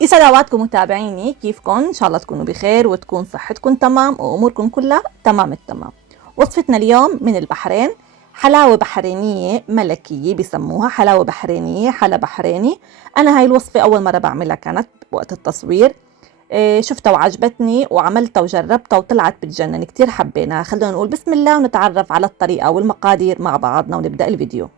يسعد اوقاتكم متابعيني، كيفكم؟ ان شاء الله تكونوا بخير وتكون صحتكم تمام واموركم كلها تمام التمام. وصفتنا اليوم من البحرين، حلاوة بحرينية ملكية، بسموها حلاوة بحرينية، حلا بحريني. انا هاي الوصفة اول مرة بعملها، كانت وقت التصوير شفتها وعجبتني وعملتها وجربتها وطلعت بتجنن، كتير حبيناها. خلونا نقول بسم الله ونتعرف على الطريقة والمقادير مع بعضنا ونبدأ الفيديو.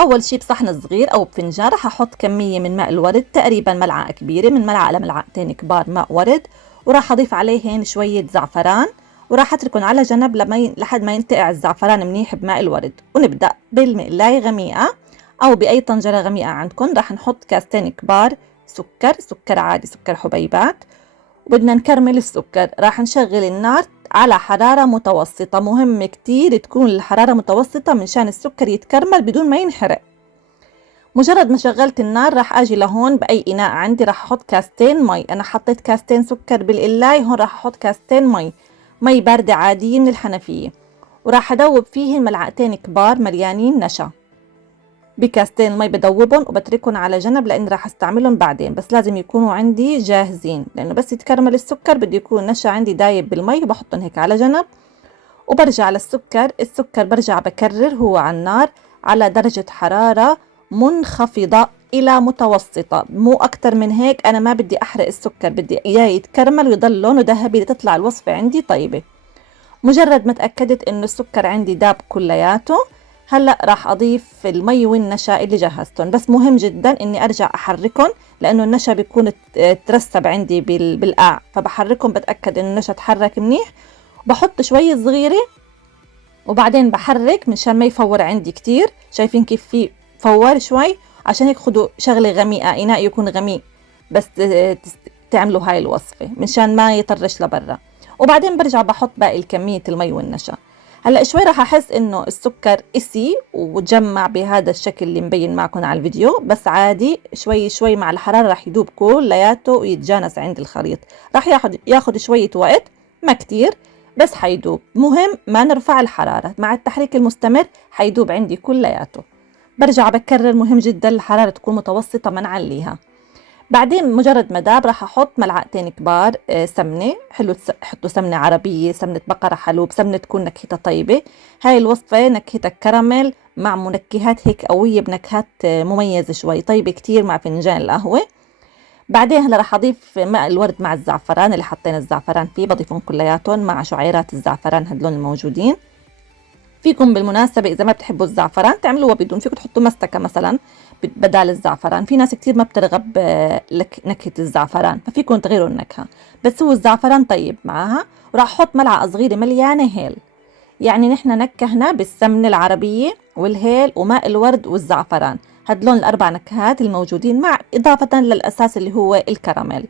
اول شي بصحن صغير او بفنجان رح احط كميه من ماء الورد، تقريبا ملعقه كبيره، من ملعقه لملعقتين كبار ماء ورد، وراح اضيف عليهن شويه زعفران، وراح اتركهم على جنب لحد ما ينتقع الزعفران منيح بماء الورد. ونبدا بالمقلايه غميقه او باي طنجره غميقه عندكم. راح نحط كاستين كبار سكر عادي، سكر حبيبات، وبدنا نكرمل السكر. راح نشغل النار على حرارة متوسطة، مهم كتير تكون الحرارة متوسطة منشان السكر يتكرمل بدون ما ينحرق. مجرد ما شغلت النار راح اجي لهون باي اناء عندي، راح احط كاستين مي. انا حطيت كاستين سكر بالقلاية، هون راح احط كاستين مي باردة عادية من الحنفية، وراح ادوب فيهن ملعقتين كبار مليانين نشا. بكاستين المي بدوبهم وبتركهم على جنب لان راح استعملهم بعدين، بس لازم يكونوا عندي جاهزين لانه بس يتكرمل السكر بده يكون نشا عندي دايب بالمي. بحطهم هيك على جنب وبرجع السكر برجع بكرر هو على النار على درجة حرارة منخفضة إلى متوسطة، مو أكتر من هيك. أنا ما بدي أحرق السكر، بدي إياه يتكرمل ويضل لونه ذهبي لتطلع الوصفة عندي طيبة. مجرد ما تأكدت إنه السكر عندي داب كلياته، هلأ راح أضيف المي والنشا اللي جهزتهم. بس مهم جدا إني أرجع أحركهم لأنه النشا بيكون ترسب عندي بالقاع، فبحركهم بتأكد إنه النشا تحرك منيح. بحط شوية صغيرة وبعدين بحرك منشان ما يفور عندي كتير. شايفين كيف في فور شوي؟ عشان هيك خدوا شغلة غميقة، إناء يكون غميق بس تعملوا هاي الوصفة منشان ما يطرش لبرا. وبعدين برجع بحط باقي الكمية المي والنشا. هلا شوي راح احس انه السكر قسي وتجمع بهذا الشكل اللي مبين معكم على الفيديو، بس عادي شوي شوي مع الحرارة راح يدوب كلياته ويتجانس عند الخليط. راح ياخد شوية وقت، ما كتير بس حيدوب. مهم ما نرفع الحرارة، مع التحريك المستمر حيدوب عندي كلياته. برجع بكرر، مهم جدا الحرارة تكون متوسطة ما نعليها. بعدين مجرد ما داب راح احط ملعقتين كبار سمنه. حلو تحطوا سمنه عربيه، سمنه بقره حلوب، سمنه تكون نكهتها طيبه. هاي الوصفه نكهتها كراميل مع منكهات هيك قويه، بنكهات مميزه شوي، طيبه كتير مع فنجان القهوه. بعدين هلا راح اضيف ماء الورد مع الزعفران اللي حطينا الزعفران فيه، بضيفهم كلياتهم مع شعيرات الزعفران هدول الموجودين. فيكم بالمناسبة إذا ما بتحبوا الزعفران تعملوها بدون، فيكم تحطوا مستكة مثلا بدال الزعفران. في ناس كتير ما بترغب نكهة الزعفران، ففيكم تغيروا النكهة، بس هو الزعفران طيب معاها. وراح أحط ملعقة صغيرة مليانة هيل، يعني نحن نكهنا بالسمنة العربية والهيل وماء الورد والزعفران، هدلون الأربع نكهات الموجودين، مع إضافة للأساس اللي هو الكراميل.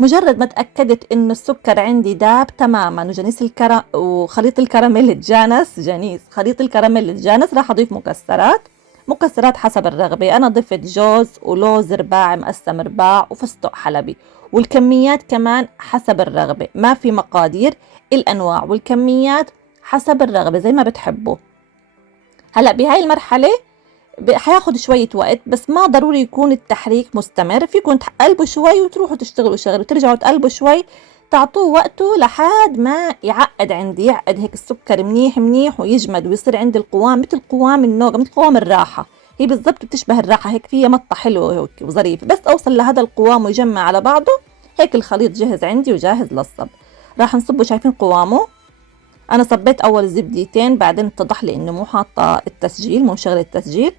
مجرد ما تأكدت إنه السكر عندي داب تماما وخليط الكراميل خليط الكراميل اتجانس، راح أضيف مكسرات حسب الرغبة. أنا ضفت جوز ولوز رباع مقسم رباع وفستق حلبي، والكميات كمان حسب الرغبة، ما في مقادير، الأنواع والكميات حسب الرغبة زي ما بتحبوا. هلأ بهاي المرحلة حياخد شوية وقت، بس ما ضروري يكون التحريك مستمر. فيكم تقلبوا شوي وتروحوا تشتغلوا شغل وترجعوا تقلبوا شوي، تعطوه وقته لحد ما يعقد عندي، يعقد هيك السكر منيح منيح ويجمد ويصير عندي القوام مثل قوام النوغ، مثل قوام الراحة. هي بالضبط بتشبه الراحة، هيك فيها مطة حلوة هيك وظريفة. بس أوصل لهذا القوام ويجمع على بعضه، هيك الخليط جهز عندي وجاهز للصب. راح نصبه. شايفين قوامه؟ أنا صبيت أول زبديتين، بعدين اتضح لي إنه مو حاطة التسجيل، مو مشغلة التسجيل.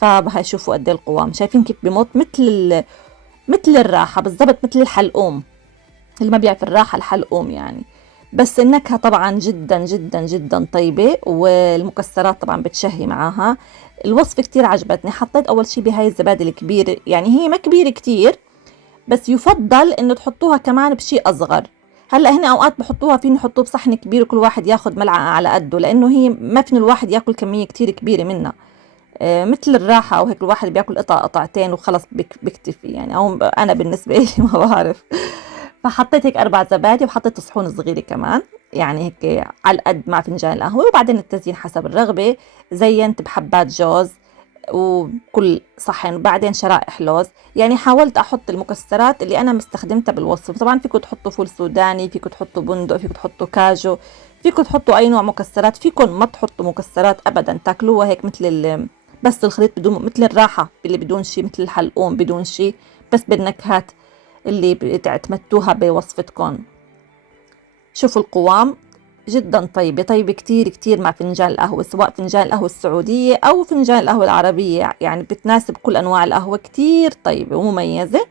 فهاي شوفوا قد ايه القوام، شايفين كيف بموت مثل الراحة بالضبط، مثل الحلقوم. اللي ما بيعرف الراحة الحلقوم يعني. بس النكهة طبعا جدا جدا جدا طيبة، والمكسرات طبعا بتشهي معاها. الوصفة كتير عجبتني. حطيت أول شي بهاي الزبادي الكبيرة، يعني هي ما كبيرة كتير، بس يفضل إنه تحطوها كمان بشي أصغر. هلا هنا اوقات بحطوها، فين نحطوه بصحن كبير وكل واحد ياخد ملعقة على قده، لانه هي ما فين الواحد ياكل كمية كتير كبيرة منها. مثل الراحة أو هيك الواحد بياكل قطعتين وخلص بيكتفي يعني، أو أنا بالنسبة لي ما بعرف. فحطيت هيك 4 زبادي وحطيت صحون صغيرة كمان، يعني هيك على القد مع فنجان القهوة. وبعدين التزيين حسب الرغبة، زينت بحبات جوز وكل صحن، بعدين شرائح لوز. يعني حاولت احط المكسرات اللي انا مستخدمتها بالوصف. طبعا فيكم تحطوا فول سوداني، فيكم تحطوا بندق، فيكم تحطوا كاجو، فيكم تحطوا اي نوع مكسرات، فيكم ما تحطوا مكسرات ابدا، تاكلوها هيك مثل بس الخليط بدون، مثل الراحة اللي بدون شي، مثل الحلقوم بدون شي، بس بالنكهات اللي اعتمدتوها بوصفتكم. شوفوا القوام جدا طيبة، طيبة كتير كتير مع فنجان القهوة، سواء فنجان القهوة السعودية أو فنجان القهوة العربية، يعني بتناسب كل أنواع القهوة، كتير طيبة ومميزة.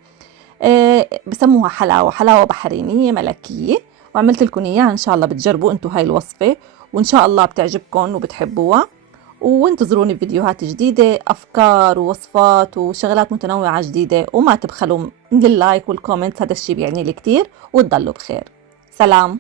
بسموها حلاوة، حلاوة بحرينية ملكية. وعملت لكم إياها، إن شاء الله بتجربوا أنتوا هاي الوصفة، وإن شاء الله بتعجبكم وبتحبوها. وانتظروني بفيديوهات جديدة، أفكار ووصفات وشغلات متنوعة جديدة، وما تبخلوا من اللايك والكومنت، هذا الشي بيعني لي كتير. وتضلوا بخير. سلام.